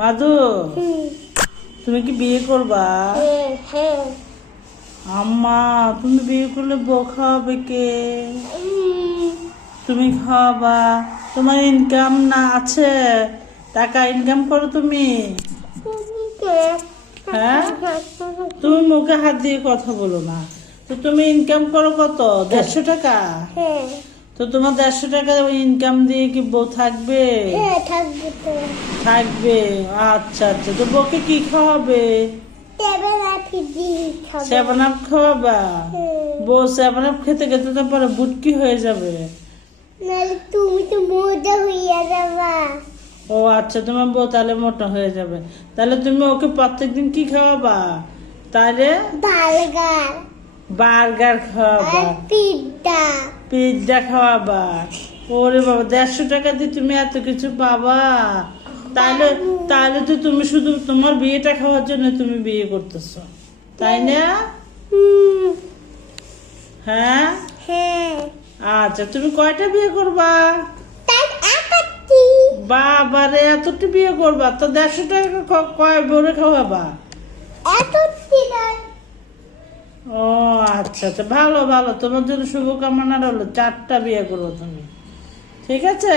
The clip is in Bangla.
মাধু, তুমি কি বিয়ে করবা? আম্মা, তুমি বিয়ে করলে বউ খাওয়াবে কে? তুমি খাওয়াবা? তোমার ইনকাম না আছে? টাকা ইনকাম করো তুমি? হ্যাঁ, তুমি মুখে হাত দিয়ে কথা বলো না। তো তুমি ইনকাম করো কত? 150 টাকা? তো তোমার 150 টাকা ইনকাম দিয়ে কি বউ থাকবে? থাকবে। আচ্ছা আচ্ছা, তো বউকে কি খাওয়াবে? 7 আপ খাওয়াবা? বউ 7 আপ খেতে খেতে তো পরে বুটকি হয়ে যাবে। তুমি তো মোটা হইয়া যাবা। ও আচ্ছা, তোমার বউ তাহলে মোটা হয়ে যাবে। তাহলে তুমি ওকে প্রত্যেকদিন কি খাওয়াবা? তাহলে বার্গার খাওয়াবা, পিৎজা খাওয়াবা। ওরে বাবা, 150 টাকা দিয়ে তুমি এত কিছু পাবা? তাহলে তাহলে তো তুমি শুধু তোমার বিয়েটা খাওয়ার জন্য তুমি বিয়ে করতেছো, তাই না? হ্যাঁ। আচ্ছা, তুমি কয়টা বিয়ে করবা? বাবারে, এতটা বিয়ে করবা? তো 150 টাকা কয় বউরে খাওয়াবা? ও আচ্ছা আচ্ছা, ভালো ভালো, তোমার জন্য শুভকামনা রইলো। 4টা বিয়ে করবো তুমি, ঠিক আছে?